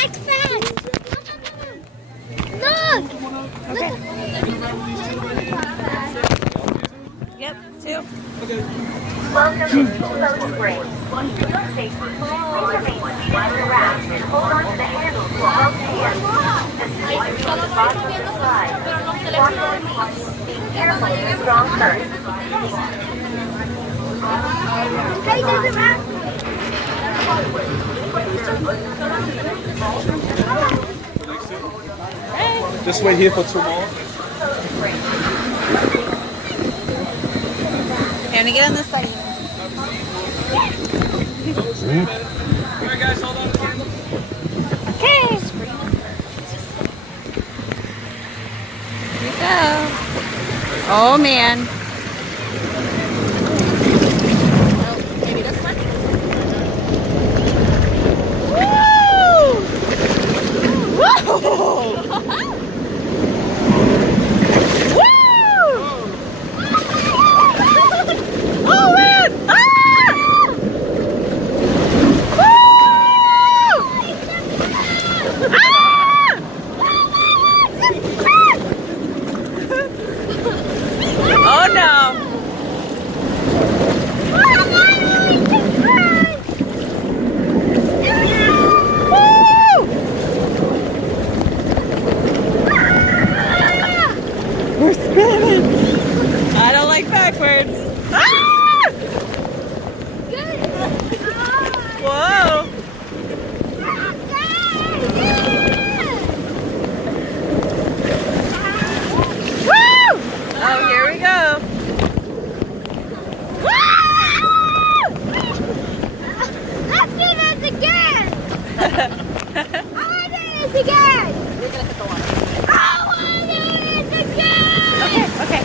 Act fast! Look! Okay. Yep, 2. Welcome to Steamboat Springs. For your safety, please remain seated around and hold on to the handles with both hands. The seat is on the bottom of the slide. Walk be careful of the strong current. Hey, there's a rat! Just wait here for 2 more. Here, to get on this side. Alright guys, hold on. Okay. Here we go. Oh man. Maybe this one? Woo! Woo! Oh man! Ah! Oh no! We're spinning! I don't like backwards. Ah! Whoa! Woo! Oh, here we go. Let's do this again! I want to do this again! You're gonna hit the water. I want to do this again! Okay, okay.